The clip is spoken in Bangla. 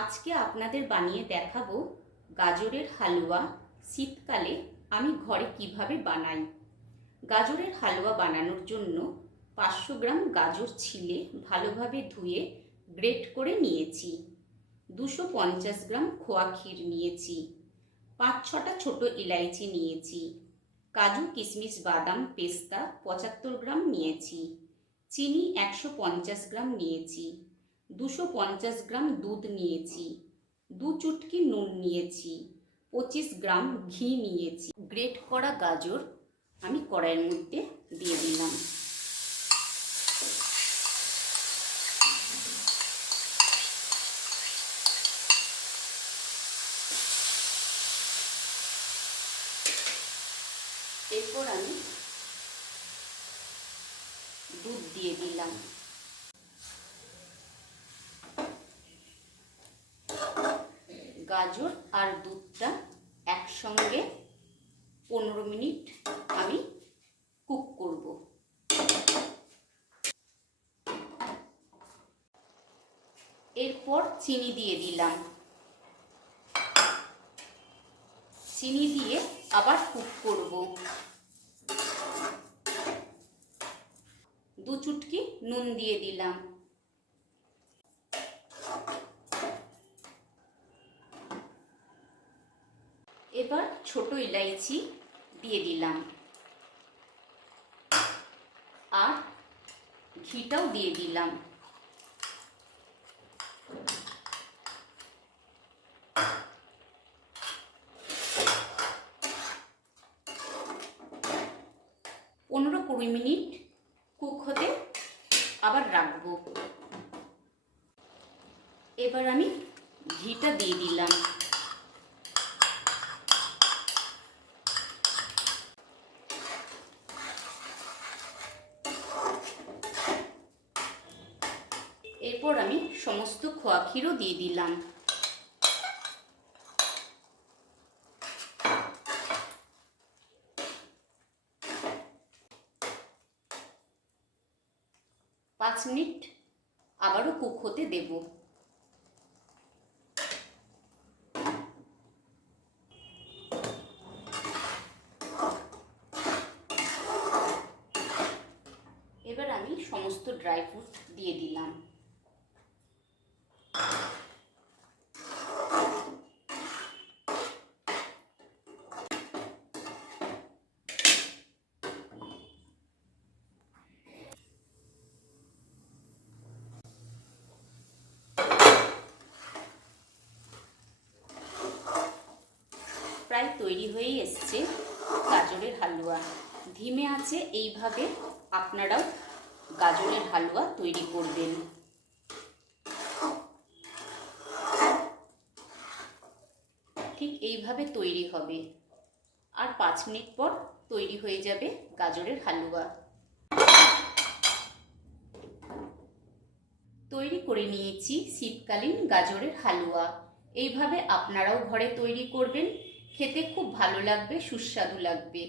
আজকে আপনাদের বানিয়ে দেখাবো গাজরের হালুয়া। শীতকালে আমি ঘরে কিভাবে বানাই। গাজরের হালুয়া বানানোর জন্য 500 গ্রাম গাজর ছিলে ভালোভাবে ধুয়ে গ্রেট করে নিয়েছি। 250 গ্রাম খোয়া ক্ষীর নিয়েছি। 5-6টা ছোট ইলাইচি নিয়েছি। কাজু, কিশমিশ, বাদাম, পেস্তা 75 গ্রাম নিয়েছি। চিনি 150 গ্রাম নিয়েছি। 250 গ্রাম দুধ নিয়েছি। 2 চুটকি নুন নিয়েছি। 25 গ্রাম ঘি নিয়েছি। গ্রেট করা গাজর আমি কড়াইয়ের মধ্যে দিয়ে দিলাম। এরপর আমি দুধ দিয়ে দিলাম। গাজর আর দুধটা একসঙ্গে 15 মিনিট আমি কুক করব। এরপর চিনি দিয়ে দিলাম। চিনি দিয়ে আবার কুক করব। 2 চুটকি নুন দিয়ে দিলাম। এবার ছোট ইলাইচি দিয়ে দিলাম আর ঘিটাও দিয়ে দিলাম। পনেরো 20 মিনিট কুক হতে আবার রাখবো। এবার আমি ঘিটা দিয়ে দিলাম। এরপর আমি সমস্ত খোয়া ক্ষীরও দিয়ে দিলাম। পাঁচ মিনিট আবারও কুক হতে দেব। এবার আমি সমস্ত ড্রাই ফ্রুট দিয়ে দিলাম। প্রায় তৈরি হয়েই এসছে গাজরের হালুয়া। ধিমে আছে এইভাবে আপনারাও গাজরের হালুয়া তৈরি করবেন। ঠিক এইভাবে তৈরি হবে আর 5 মিনিট পর তৈরি হয়ে যাবে গাজরের হালুয়া। তৈরি করে নিয়েছি শীতকালীন গাজরের হালুয়া। এইভাবে আপনারাও ঘরে তৈরি করবেন, খেতে খুব ভালো লাগবে, সুস্বাদু লাগবে।